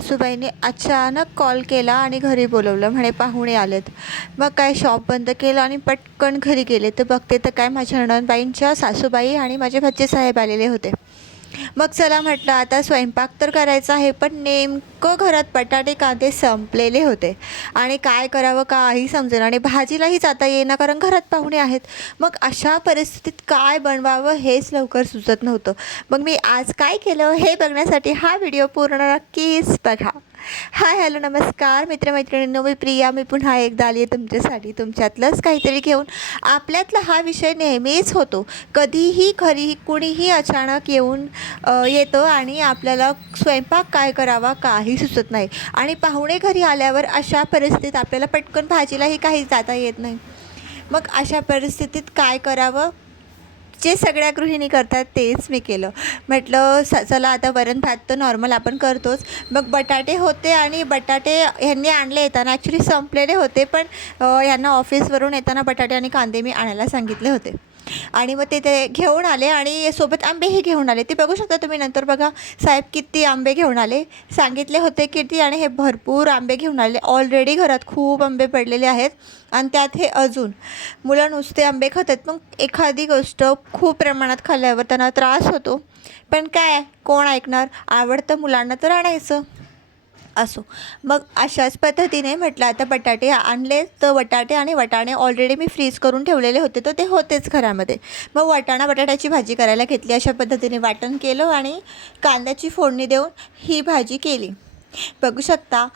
सासूबाईंनी अचानक कॉल केला आणि घरी बोलवलं. म्हणे पाहुणे आलेत. मग काय शॉप बंद केलं आणि पटकन घरी गेले. तर बघते तर काय माझ्या नणंदबाईंच्या सासूबाई आणि माझे भाचीसाहेब आलेले होते. मग चला म्हटलं आता स्वयंपाक तर करायचा आहे, पण नेमकं घरात बटाटे कांदे संपलेले होते आणि काय करावं काही समजेना आणि भाजीलाही जाता येईना कारण घरात पाहुणे आहेत. मग अशा परिस्थितीत काय बनवावं हेच लवकर सुचत नव्हतं. मग मी आज काय केलं हे बघण्यासाठी हा व्हिडिओ पूर्ण नक्कीच बघा. हाय हॅलो नमस्कार मित्रमैत्रिणींनो, मी प्रिया. मी पुन्हा एकदा आली आहे तुमच्यासाठी तुमच्यातलंच काहीतरी घेऊन. आपल्यातला हा विषय नेहमीच होतो. कधीही घरी कुणीही अचानक येतं आणि आपल्याला स्वयंपाक काय करावा काही सुचत नाही आणि पाहुणे घरी आल्यावर अशा परिस्थितीत आपल्याला पटकन भाजीलाही काही जाता येत नाही. मग अशा परिस्थितीत काय करावं जे सगळ्या गृहिणी करतात तेच मी केलं. म्हटलं चला आता वरण भात तर नॉर्मल आपण करतोच. मग बटाटे होते आणि बटाटे ह्यांनी आणले येताना ॲक्च्युली संपलेले होते, पण ह्यांना ऑफिसवरून येताना बटाटे आणि कांदे मी आणायला सांगितले होते आणि मग ते घेऊन आले आणि सोबत आंबेही घेऊन आले. ते बघू शकता तुम्ही नंतर बघा साहेब किती आंबे घेऊन आले. सांगितले होते किती आणि हे भरपूर आंबे घेऊन आले. ऑलरेडी घरात खूप आंबे पडलेले आहेत आणि त्यात हे अजून मुलं नुसते आंबे खातात. मग एखादी गोष्ट खूप प्रमाणात खाल्ल्यावर त्यांना त्रास होतो, पण काय कोण ऐकणार. आवडतं मुलांना तर आणायचं. असो, मग अशाच पद्धतीने म्हटलं आता बटाटे आणले तर बटाटे आणि वाटाणे ऑलरेडी मी फ्रीज करून ठेवलेले होते तर ते होतेच घरामध्ये. मग वाटाणा बटाट्याची भाजी करायला घेतली. अशा पद्धतीने वाटण केलं आणि कांद्याची फोडणी देऊन ही भाजी केली. बघू शकता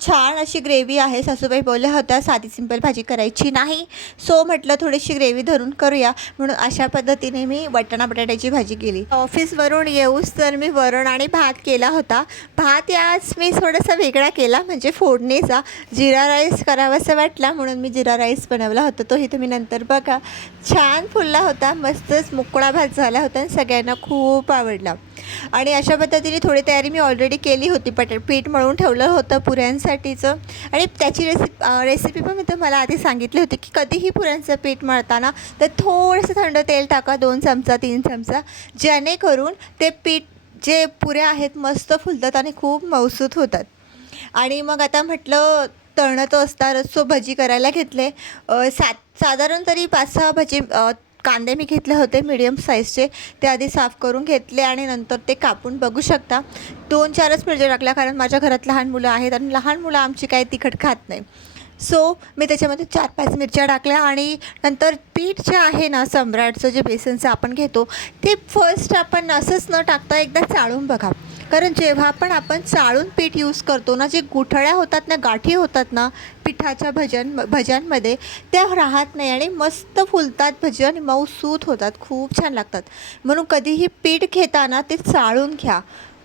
छान अशी ग्रेव्ही आहे. सासूबाई बोलल्या होत्या साधी सिंपल भाजी करायची नाही, सो म्हटलं थोडीशी ग्रेव्ही धरून करूया, म्हणून अशा पद्धतीने मी वाटाणा बटाट्याची भाजी केली. ऑफिसवरून येऊस तर मी वरण आणि भात केला होता. भात याच मी थोडासा वेगळा केला, म्हणजे फोडणीचा जिरा राईस करावासा वाटला म्हणून मी जिरा राईस बनवला होता. तोही तुम्ही नंतर बघा. छान फुलला होता, मस्तच मोकळा भात झाला होता आणि सगळ्यांना खूप आवडला. आणि अशा पद्धतीने थोडी तयारी मी ऑलरेडी केली होती. पीठ मळून ठेवलं होतं पुऱ्यांसाठीचं आणि त्याची रेसिपी पण मी तुम्हाला आधी सांगितली होती की कधीही पुऱ्यांचं पीठ मळताना तर थोडंसं थंड तेल टाका, 2 चमचा 3 चमचा, जेणेकरून ते पीठ जे पुऱ्या आहेत मस्त फुलतात आणि खूप मऊसूत होतात. आणि मग आता म्हटलं तळणं तर असणारच, सो भजी करायला घेतले. साधारण तरी 5-6 भजी कांदे मी घेतले होते मीडियम साईजचे. ते आधी साफ करून घेतले आणि नंतर ते कापून बघू शकता 2-4च मिरच्या टाकल्या, कारण माझ्या घरात लहान मुलं आहेत आणि लहान मुलं आमची काही तिखट खात नाही. सो मी त्याच्यामध्ये 4-5 मिरच्या टाकल्या आणि नंतर पीठ जे आहे ना सम्राटचं, जे बेसनचं आपण घेतो ते फर्स्ट आपण असंच न टाकता एकदा चाळून बघा. कारण जेव्हा पण आपण चाळून पीठ यूज करतो ना, जे गुठळ्या होतात ना, गाठी होतात ना पिठाच्या भज्यांमध्ये, त्या राहत नाही आणि मस्त फुलतात भजी आणि मऊसूत होतात, खूप छान लागतात. म्हणून कधीही पीठ घेताना ते चाळून घ्या,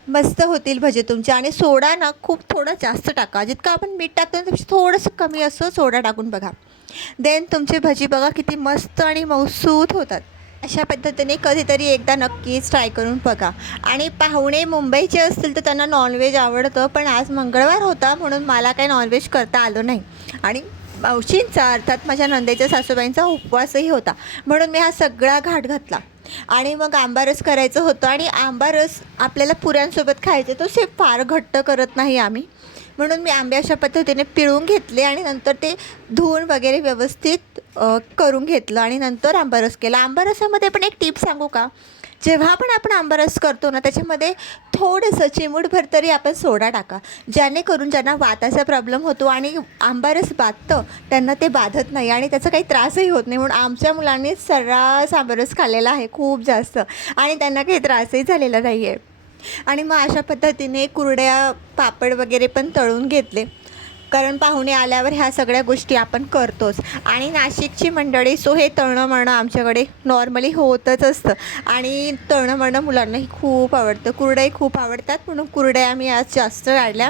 मस्त होतील भजे तुमचे. आणि सोडा ना खूप थोडा जास्त टाका, जितकं आपण मीठ टाकतो ना त्यापेक्षा थोडंसं कमी असं सोडा टाकून बघा. देन तुमचे भजी बघा किती मस्त आणि मऊसूत होतात. अशा पद्धतीने कधीतरी एकदा नक्कीच ट्राय करून बघा. आणि पाहुणे मुंबईचे असतील तर त्यांना नॉनव्हेज आवडतं, पण आज मंगळवार होता म्हणून मला काही नॉनव्हेज करता आलं नाही आणि मावशींचा अर्थात माझ्या नंदेच्या सासूबाईंचा उपवासही होता, म्हणून मी हा सगळा घाट घातला. आणि मग आंबारस करायचं होतं आणि आंबारस आपल्याला पुऱ्यांसोबत खायचे, तो सेम फार घट्ट करत नाही आम्ही, म्हणून मी आंबे अशा पद्धतीने पिळून घेतले आणि नंतर ते धुवून वगैरे व्यवस्थित करून घेतलं आणि नंतर आंबारस केला. आंबारसामध्ये पण एक टिप सांगू का, जेव्हा पण आपण आंबारस करतो ना त्याच्यामध्ये थोडंसं चिमूटभर तरी आपण सोडा टाका, जेणेकरून ज्यांना वाताचा प्रॉब्लेम होतो आणि आंबारस बाधतं त्यांना ते बाधत नाही आणि त्याचा काही त्रासही होत नाही. म्हणून आमच्या मुलांनी सर्रास आंबारस खाल्लेला आहे खूप जास्त आणि त्यांना काही त्रासही झालेला नाही आहे. आणि मग अशा पद्धतीने कुरड्या पापड वगैरे पण तळून घेतले, कारण पाहुणे आल्यावर ह्या सगळ्या गोष्टी आपण करतोच. आणि नाशिकची मंडळी, सो हे तळणं मळणं आमच्याकडे नॉर्मली होतच असतं आणि तळणं मळणं मुलांनाही खूप आवडतं. कुरड्याही खूप आवडतात म्हणून कुरड्या आम्ही आज जास्त काढल्या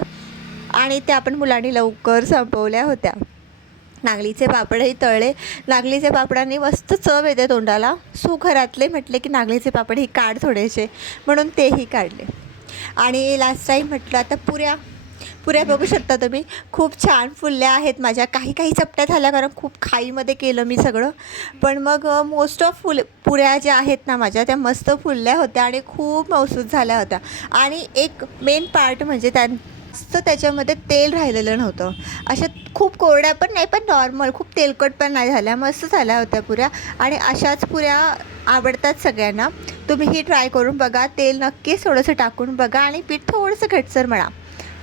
आणि त्या पण मुलांनी लवकर संपवल्या होत्या. नागलीचे पापडही तळले. नागलीचे पापडांनी मस्त चव येते तोंडाला, सो घरातले म्हटले की नागलीचे पापड ही काढ थोडेसे, म्हणून तेही काढले. आणि लास्ट टाईम म्हटलं आता पुऱ्या बघू शकता तुम्ही खूप छान फुलल्या आहेत माझ्या. काही चपट्या झाल्या कारण खूप खाईमध्ये केलं मी सगळं, पण मग मोस्ट ऑफ पुऱ्या ज्या आहेत ना माझ्या त्या मस्त फुलल्या होत्या आणि खूप मऊसूत झाल्या होत्या. आणि एक मेन पार्ट म्हणजे तर त्याच्यामध्ये तेल राहिलेलं नव्हतं. अशा खूप कोरड्या पण नाही, पण नॉर्मल, खूप तेलकट पण नाही झाल्या, मस्त झाल्या होत्या पुऱ्या. आणि अशाच पुऱ्या आवडतात सगळ्यांना. तुम्हीही ट्राय करून बघा. तेल नक्कीच थोडंसं टाकून बघा आणि पीठ थोडंसं घट्टसर मळा.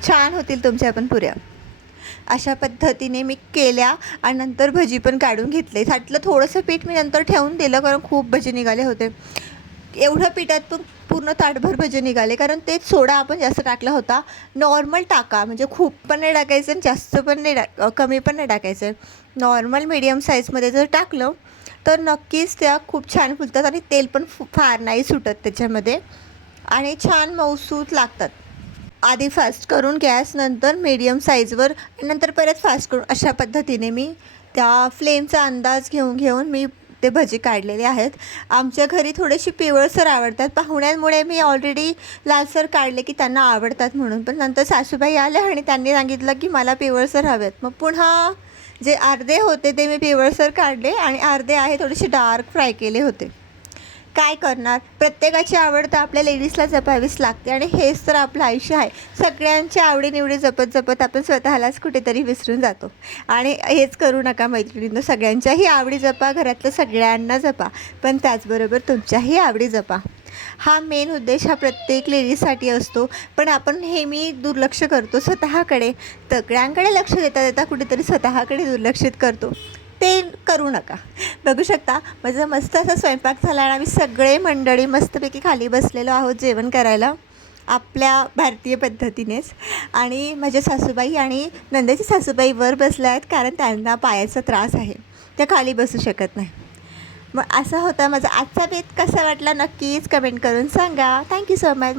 छान होतील तुमच्या पण पुऱ्या. अशा पद्धतीने मी केल्या आणि नंतर भजी पण काढून घेतले. त्यातलं थोडंसं पीठ मी नंतर ठेवून दिलं, कारण खूप भजी निघाले होते. एवढं पिठातून पूर्ण ताटभर भजे निघाले, कारण तेच सोडा आपण जास्त टाकला होता. नॉर्मल टाका, म्हणजे खूप पण नाही टाकायचं आणि जास्त पण नाही कमी पण नाही टाकायचं. नॉर्मल मीडियम साईजमध्ये जर टाकलं तर नक्कीच त्या खूप छान फुलतात आणि तेल पण फार नाही सुटत त्याच्यामध्ये आणि छान मऊसूत लागतात. आधी फास्ट करून गॅस, नंतर मीडियम साईजवर, नंतर परत फास्ट करून, अशा पद्धतीने मी त्या फ्लेमचा अंदाज घेऊन मी ते भजी काढलेले आहेत. आमच्या घरी थोडेसे पिवळसर आवडतात. पाहुण्यांमुळे मी ऑलरेडी लालसर काढले की त्यांना आवडतात म्हणून. पण नंतर सासूबाई आल्या आणि त्यांनी सांगितलं की मला पिवळसर हवेत. मग पुन्हा जे अर्धे होते ते मी पिवळसर काढले आणि अर्धे आहे थोडेसे डार्क फ्राय केले होते. काय करणार, प्रत्येकाची आवड तर आपल्या लेडीजला जपावीच लागते आणि हेच तर आपलं आयुष्य आहे. सगळ्यांच्या आवडीनिवडी जपत जपत आपण स्वतःलाच कुठेतरी विसरून जातो. आणि हेच करू नका मैत्रिणींनो, सगळ्यांच्याही आवडी जपा, घरातलं सगळ्यांना जपा, पण त्याचबरोबर तुमच्याही आवडी जपा. हा मेन उद्देश हा प्रत्येक लेडीजसाठी असतो. पण आपण नेहमी दुर्लक्ष करतो स्वतःकडे. सगळ्यांकडे लक्ष देता देता कुठेतरी स्वतःकडे दुर्लक्षित करतो. ते करू नका. बघू शकता माझा मस्त असा स्वयंपाक झाला आणि आम्ही सगळे मंडळी मस्तपैकी खाली बसलेलो आहोत जेवण करायला, आपल्या भारतीय पद्धतीनेच. आणि माझ्या सासूबाई आणि नंदेची सासूबाई वर बसल्या आहेत, कारण त्यांना पायाचा त्रास आहे, त्या खाली बसू शकत नाही. मग असा होता माझा आजचा बेत. कसा वाटला नक्कीच कमेंट करून सांगा. Thank you so much.